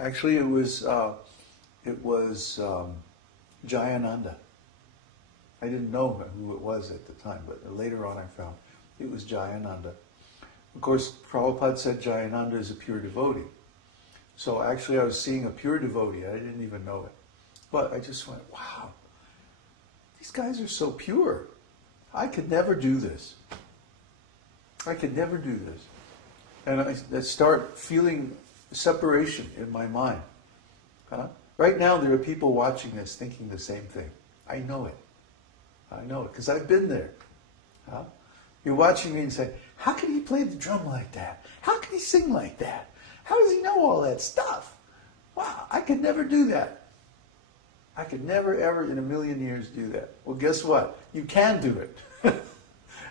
Actually, it was Jayananda. I didn't know who it was at the time, but later on I found it was Jayananda. Of course, Prabhupada said Jayananda is a pure devotee. So actually I was seeing a pure devotee. I didn't even know it. But I just went, wow, these guys are so pure. I could never do this. I could never do this. And I start feeling separation in my mind. Right now there are people watching this thinking the same thing. I know it. I know it, because I've been there. You're watching me and say, how can he play the drum like that? How can he sing like that? How does he know all that stuff? Wow, I could never do that. I could never, ever in a million years do that. Well, guess what? You can do it.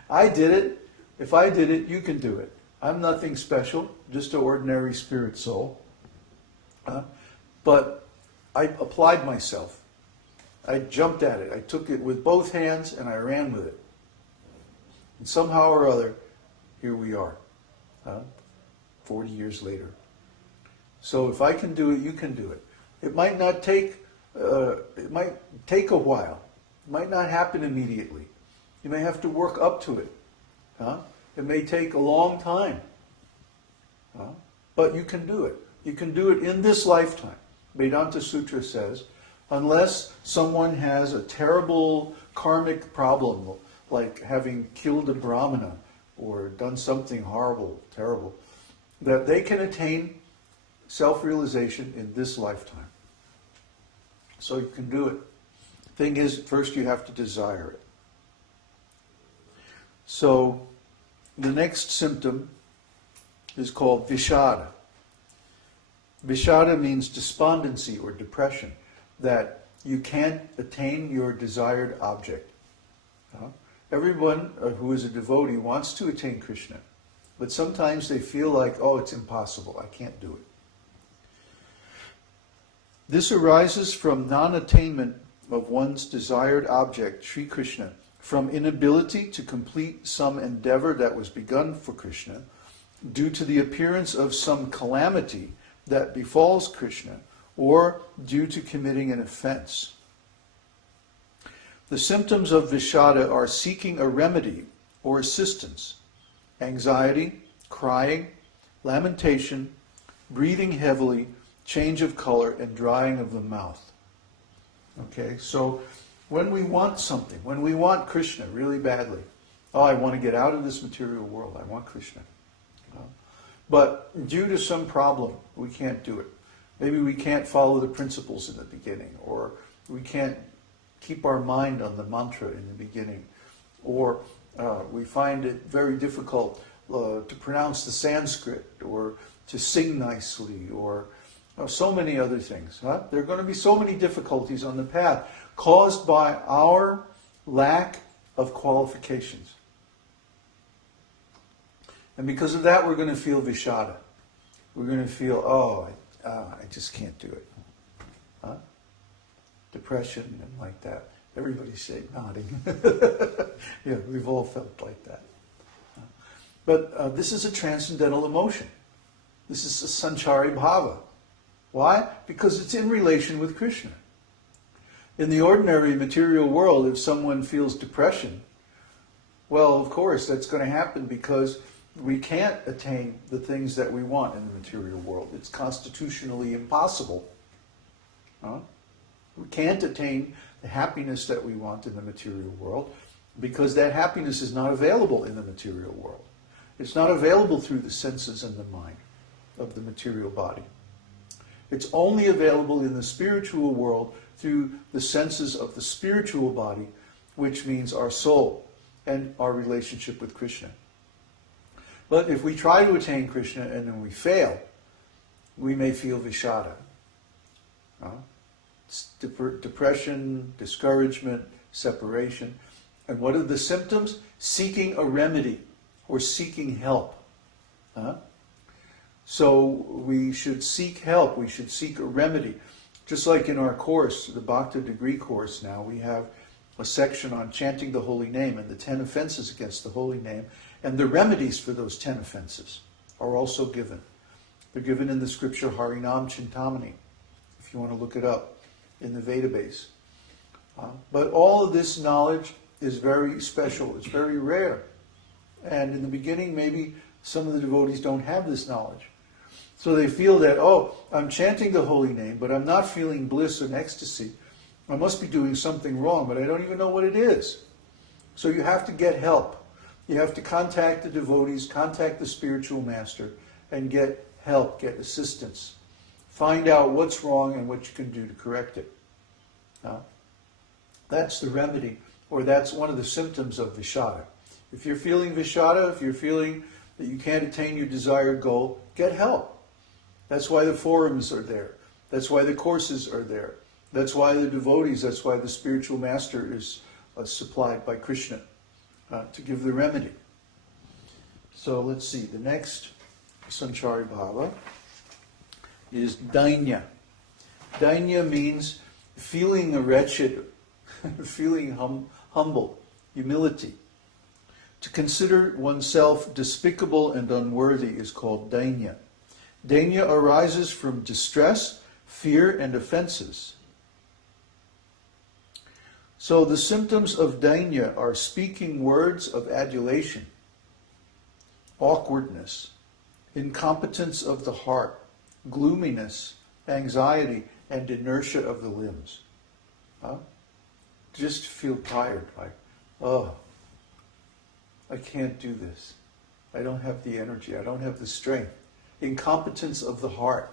I did it. If I did it, you can do it. I'm nothing special, just an ordinary spirit soul. But I applied myself. I jumped at it. I took it with both hands and I ran with it. And somehow or other, here we are, 40 years later. So if I can do it, you can do it. It might not take, it might take a while. It might not happen immediately. You may have to work up to it. It may take a long time. But you can do it. You can do it in this lifetime. Vedanta Sutra says, unless someone has a terrible karmic problem, like having killed a brahmana or done something horrible, terrible, that they can attain self-realization in this lifetime. So you can do it. Thing is, first you have to desire it. So the next symptom is called vishada. Vishada means despondency or depression, that you can't attain your desired object. Everyone who is a devotee wants to attain Krishna, but sometimes they feel like, oh, it's impossible, I can't do it. This arises from non-attainment of one's desired object, Śrī Kṛṣṇa, from inability to complete some endeavor that was begun for Krishna, due to the appearance of some calamity that befalls Krishna, or due to committing an offense. The symptoms of vishada are seeking a remedy or assistance, anxiety, crying, lamentation, breathing heavily, change of color, and drying of the mouth. Okay, so when we want something, when we want Krishna really badly, oh, I want to get out of this material world, I want Krishna. But due to some problem, we can't do it. Maybe we can't follow the principles in the beginning, or we can't keep our mind on the mantra in the beginning, or we find it very difficult to pronounce the Sanskrit, or to sing nicely, or so many other things. There are going to be so many difficulties on the path caused by our lack of qualifications. And because of that, we're going to feel vishada. We're going to feel, oh, I just can't do it. Depression and like that. Everybody's nodding. Yeah, we've all felt like that. But this is a transcendental emotion. This is a sthāyi-bhava. Why? Because it's in relation with Krishna. In the ordinary material world, if someone feels depression, well, of course, that's going to happen because we can't attain the things that we want in the material world. It's constitutionally impossible. We can't attain the happiness that we want in the material world because that happiness is not available in the material world. It's not available through the senses and the mind of the material body. It's only available in the spiritual world through the senses of the spiritual body, which means our soul and our relationship with Krishna. But if we try to attain Krishna and then we fail, we may feel vishada. Depression, discouragement, separation. And what are the symptoms? Seeking a remedy or seeking help. So we should seek help, we should seek a remedy. Just like in our course, the Bhakti degree course now, we have a section on chanting the holy name and the 10 offenses against the holy name, and the remedies for those 10 offenses are also given. They're given in the scripture Harinam Chintamani, if you want to look it up in the Veda base. But all of this knowledge is very special. It's very rare. And in the beginning, maybe some of the devotees don't have this knowledge. So they feel that, oh, I'm chanting the holy name, but I'm not feeling bliss and ecstasy. I must be doing something wrong, but I don't even know what it is. So you have to get help. You have to contact the devotees, contact the spiritual master, and get help, get assistance. Find out what's wrong and what you can do to correct it. That's the remedy, or that's one of the symptoms of Vishada. If you're feeling Vishada, if you're feeling that you can't attain your desired goal, get help. That's why the forums are there. That's why the courses are there. That's why the devotees, that's why the spiritual master is supplied by Krishna to give the remedy. So let's see, the next Sanchari Bhava is Dainya. Dainya means feeling wretched, feeling humble, humility. To consider oneself despicable and unworthy is called Dainya. Dainya arises from distress, fear, and offenses. So the symptoms of Dainya are speaking words of adulation, awkwardness, incompetence of the heart, gloominess, anxiety, and inertia of the limbs. Just feel tired, like, oh, I can't do this. I don't have the energy. I don't have the strength. Incompetence of the heart.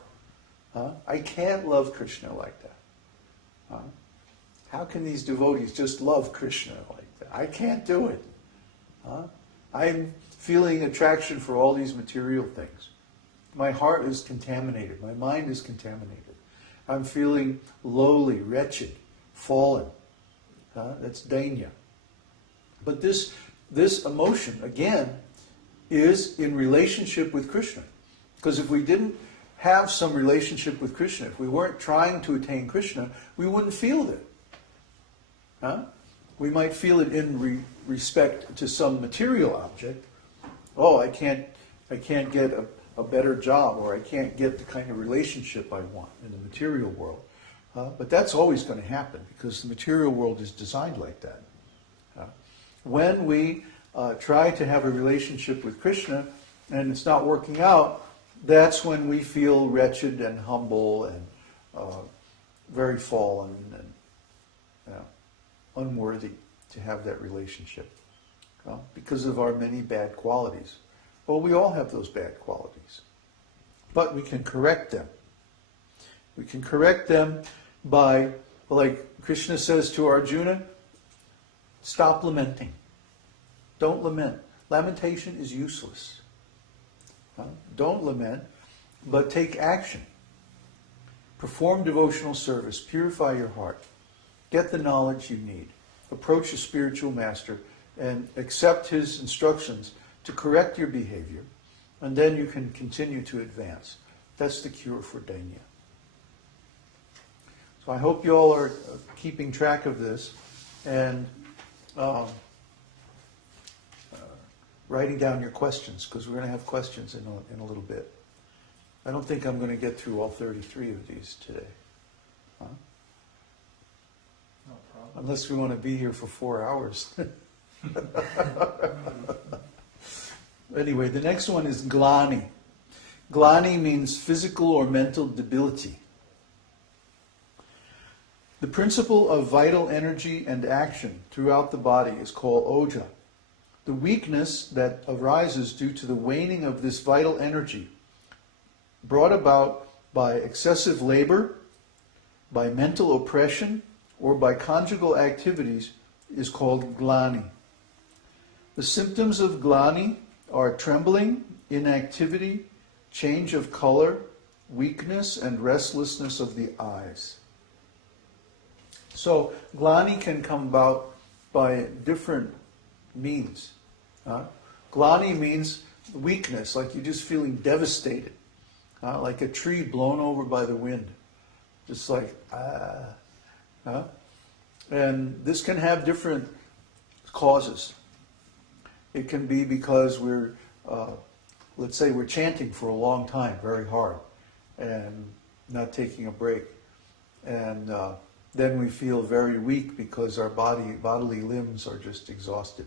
I can't love Krishna like that. How can these devotees just love Krishna like that? I can't do it. I'm feeling attraction for all these material things. My heart is contaminated. My mind is contaminated. I'm feeling lowly, wretched, fallen. That's Dainya. But this emotion, again, is in relationship with Krishna. Because if we didn't have some relationship with Krishna, if we weren't trying to attain Krishna, we wouldn't feel it. We might feel it in respect to some material object. Oh, I can't get a better job, or I can't get the kind of relationship I want in the material world. But that's always going to happen, because the material world is designed like that. When we try to have a relationship with Krishna and it's not working out, that's when we feel wretched and humble and very fallen and unworthy to have that relationship because of our many bad qualities. Well, we all have those bad qualities, but we can correct them. We can correct them by, like Krishna says to Arjuna, stop lamenting. Don't lament. Lamentation is useless. Don't lament, but take action. Perform devotional service. Purify your heart. Get the knowledge you need. Approach a spiritual master and accept his instructions to correct your behavior, and then you can continue to advance. That's the cure for Dainya. So I hope you all are keeping track of this and writing down your questions, because we're going to have questions in a little bit. I don't think I'm going to get through all 33 of these today. No problem. Unless we want to be here for 4 hours. Anyway, the next one is glani. Glani means physical or mental debility. The principle of vital energy and action throughout the body is called oja. The weakness that arises due to the waning of this vital energy, brought about by excessive labor, by mental oppression, or by conjugal activities, is called glani. The symptoms of glani are trembling, inactivity, change of color, weakness, and restlessness of the eyes. So glani can come about by different means. Glani means weakness, like you're just feeling devastated, like a tree blown over by the wind, just like and this can have different causes. It can be because we're let's say we're chanting for a long time, very hard, and not taking a break. And then we feel very weak because our bodily limbs are just exhausted.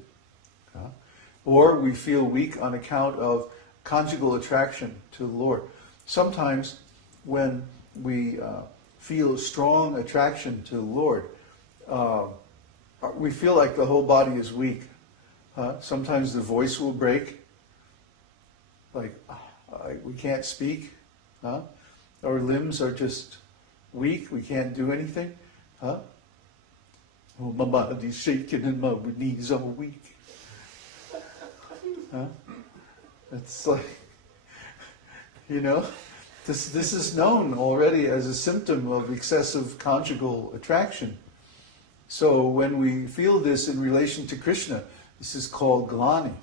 Or we feel weak on account of conjugal attraction to the Lord. Sometimes when we feel strong attraction to the Lord, we feel like the whole body is weak. Sometimes the voice will break, like we can't speak. Our limbs are just weak, we can't do anything. Oh, my body's shaking and my knees are weak. It's like, this is known already as a symptom of excessive conjugal attraction. So when we feel this in relation to Krishna, this is called glani.